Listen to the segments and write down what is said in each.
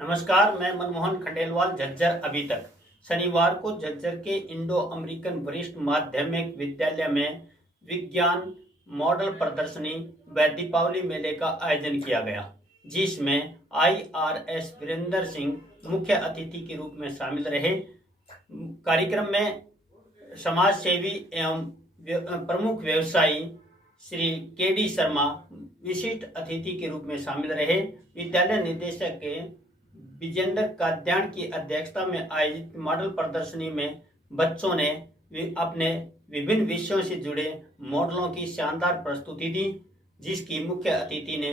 नमस्कार, मैं मनमोहन खंडेलवाल, झज्जर। अभी तक शनिवार को झज्जर के इंडो अमेरिकन वरिष्ठ माध्यमिक विद्यालय में विज्ञान मॉडल प्रदर्शनी व दीपावली मेले का आयोजन किया गया, जिसमें IRS वीरेंद्र सिंह मुख्य अतिथि के रूप में शामिल रहे। कार्यक्रम में समाज सेवी एवं प्रमुख व्यवसायी श्री KD शर्मा विशिष्ट अतिथि के रूप में शामिल रहे। विद्यालय निदेशक के विजेंद्र काद्यान की अध्यक्षता में आयोजित मॉडल प्रदर्शनी में बच्चों ने अपने विभिन्न विषयों से जुड़े मॉडलों की शानदार प्रस्तुति दी, जिसकी मुख्य अतिथि ने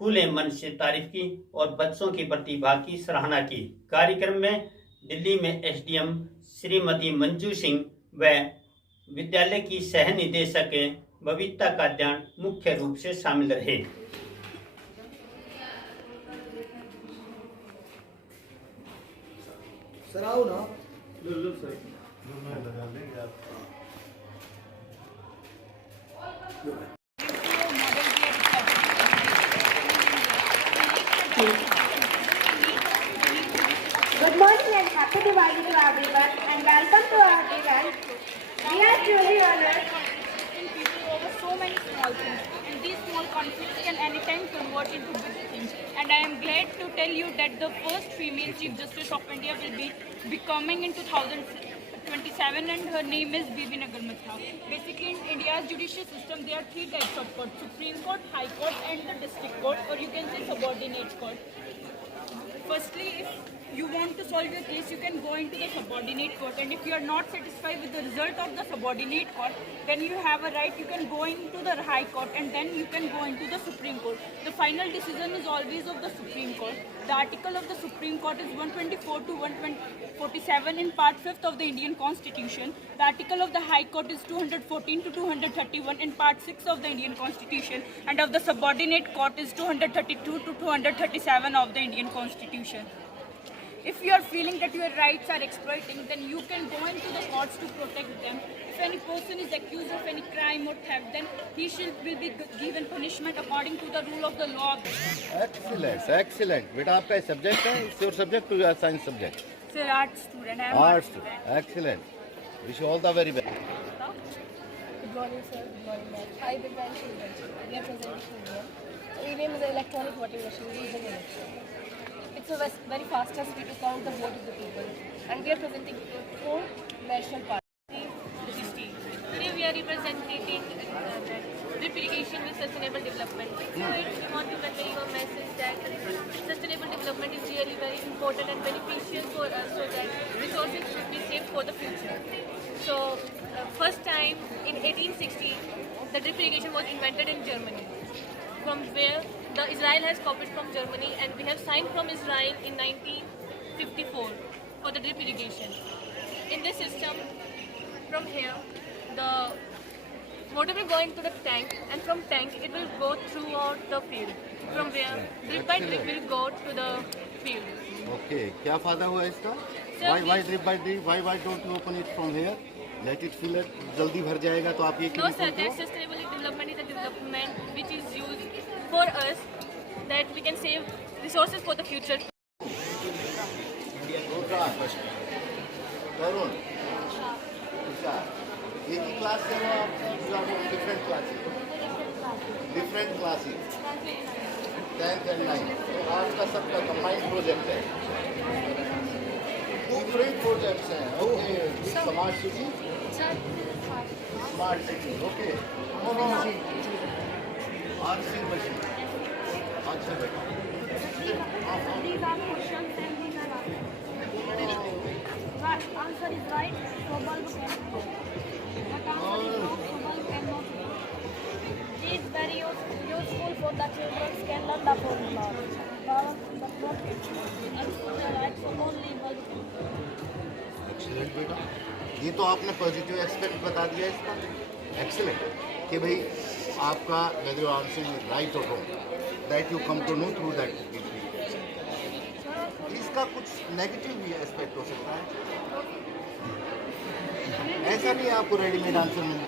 खुले मन से तारीफ की और बच्चों की प्रतिभा की सराहना की। कार्यक्रम में दिल्ली में SDM श्रीमती मंजू सिंह व विद्यालय की सह निदेशक बबीता काद्यान मुख्य रूप से शामिल रहे। सराओ ना लो सर लगा लेंगे आप। Good morning and happy Diwali to everyone and welcome to our event. We are truly honored. People over so many small things, and these small conflicts can anytime convert into big things. And I am glad to tell you that the first female Chief Justice of India will be becoming in 2027, and her name is Bibi Nagarmatha. Basically, in India's judicial system, there are three types of court: Supreme Court, High Court, and the District Court, or you can say subordinate court. Firstly, if you want to solve your case, you can go into the subordinate court, and if you are not satisfied with the result of the subordinate court, then you have a right, you can go into the High Court, and then you can go into the Supreme Court. The final decision is always of the Supreme Court. The article of the Supreme Court is 124 to 147 in Part 5th of the Indian Constitution. The article of the High Court is 214 to 231 in Part 6 of the Indian Constitution, and of the subordinate court is 232 to 237 of the Indian Constitution. If you are feeling that your rights are exploiting, then you can go into the courts to protect them. If any person is accused of any crime or theft, then he will be given punishment according to the rule of the law. Excellent, excellent. बेटा आपका subject है, it's your subject to your science subject. Sir, art student. I am Art art student. student. Excellent. Wish you all the very best. Good morning, sir. Good morning, ma'am. I, Divyanshu Venture. We are presenting here. EVM is an electronic voting machine used in election. It's a very fastest way to count the vote of the people. And we are presenting four national parties. Today we are representing drip irrigation with sustainable development. So we want to convey you a message that sustainable development is really very important and beneficial for us, so that resources should be saved for the future. So first time in 1860, the drip irrigation was invented in Germany, from where the Israel has copied from Germany, and we have signed from Israel in 1954 for the drip irrigation. In this system, from here, the water will go into the tank, and from tank it will go throughout the field. From where drip by drip will go to the field. Okay. क्या फायदा हुआ इसका? Sir, Why drip by drip? Why don't you open it from here? Let it fill it. जल्दी भर जाएगा तो आप ये No क्यों sir, करते that हो? sustainable development is a development which is used for us, that we can save resources for the future. तरुण, तुषार, एक ही क्लास से हो आप? Different classes? Different classes 10th and 9th. तो आपका सबका कंबाइंड प्रोजेक्ट है. डिफरेंट प्रोजेक्ट्स हैं. Okay. Smart city. Smart city. Okay. No RC machine. अच्छा बेटा. These are questions and these are answers. Right answer is right, so bulb cannot work. But answer is wrong, so bulb cannot work. It is very useful for the children can learn the formula. The clock is right, so only bulb can work. Excellent बेटा. ये तो आपने positive aspect बता दिया इसका. Excellent कि भाई आपका वेदर यू आंसरिंग राइट और wrong, that you come to know through that. इसका कुछ नेगेटिव भी एस्पेक्ट हो सकता है. ऐसा नहीं आपको रेडीमेड आंसर मिले.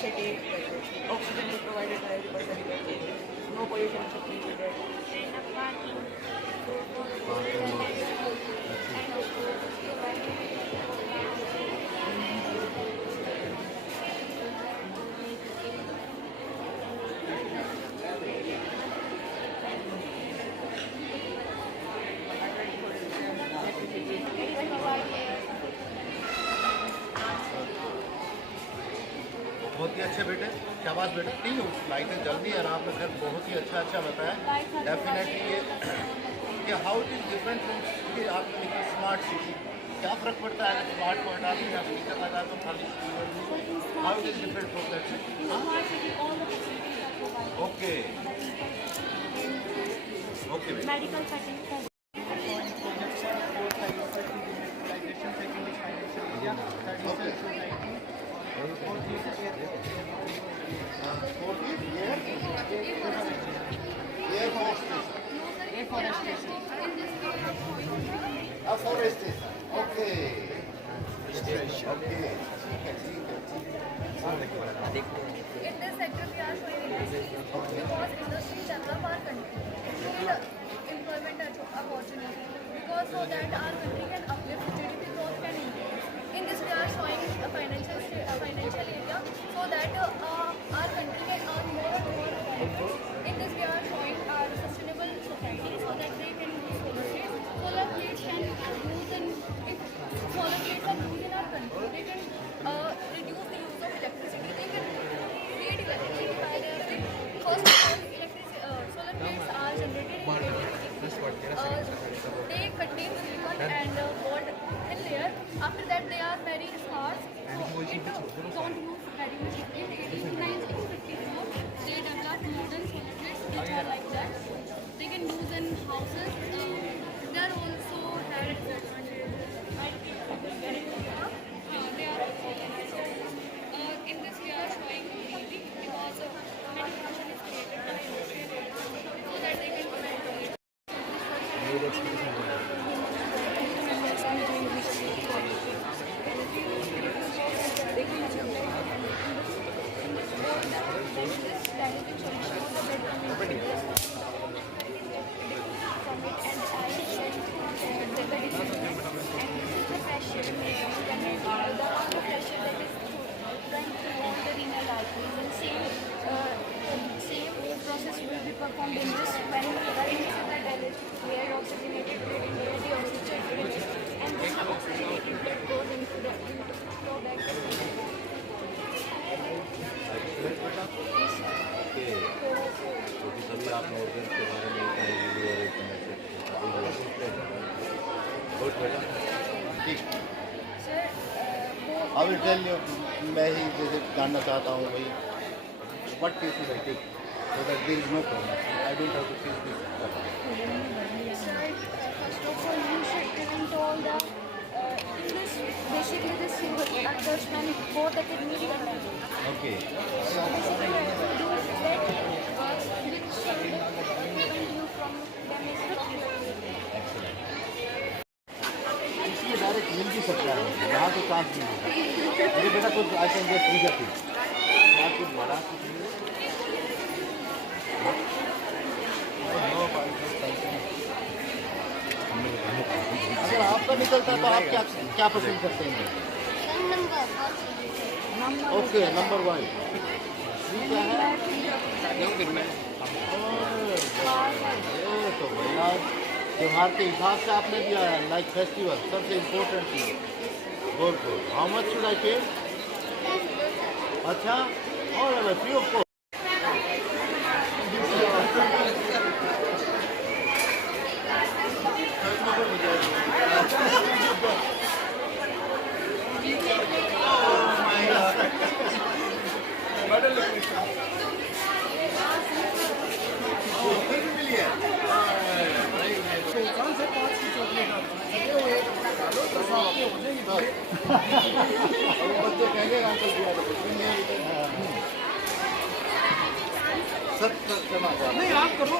City pollution should be needed. and a parking. बहुत ही अच्छे बेटे, शाबाश बेटे। नहीं लाइटें जल्दी है आपने फिर बहुत ही अच्छा बताया। डेफिनेटली ये how it is different from city. आप स्मार्ट सिटी क्या फ़र्क पड़ता है स्मार्ट को हटा दी या स्पीकर लगा तो खाली how it is different from that city. Okay okay बेटे। Medical facilities. Afforestation. Okay. Okay. In this sector, we are showing industries because industries develop our country. Need employment opportunity because so that our country can uplift, GDP growth can increase. In this, we are showing a financial area so that our country can earn more and more benefits. In this, we are showing our sustainable society so that they can use solar plates. Solar plates can use if solar plates are used in our country, they can reduce the use of electricity. They can create electricity by their first of all, solar plates are generated in they contain silicon and gold in layer. After that, they are very scarce. So it don't use very much. In 1954, they developed modern solar plates which are like that. They can use in houses. They are also had disadvantages. They are also in this we are showing easy because many function is created by industrial areas so that they can comment on it. Process will be performed in this when we write air oxygenated plate into the oxygenated plate and then the oxygenated plate goes into the flow back. क्योंकि सभी आपने organ के बारे में इतना video और good बेटा ठीक। आई विल टेल यू मैं ही जैसे जानना चाहता हूँ भाई what case is I take so that there is no problem. I don't have to face this problem. Sir, first of all, you should prevent all the English, basically the single attachment for the technical language. Okay. So basically, you have to do that which should prevent you from damage the इसमें direct मिल भी सकता है यहाँ तो chance नहीं होता। मेरे बेटा कुछ आई कैन गेट फ्री करती क्या कुछ बड़ा कुछ नहीं अगर आपका निकलता तो आप क्या पसंद करते हैं? ओके नंबर 1 क्या है? तो भैया त्योहार के हिसाब से आपने दिया है लाइक फेस्टिवल सबसे इम्पोर्टेंट चीज good good how much should I पे? अच्छा और फ्री ऑफ कॉस्ट बच्चे कहेंगे अंकल दिया सब क्षमा नहीं आप करो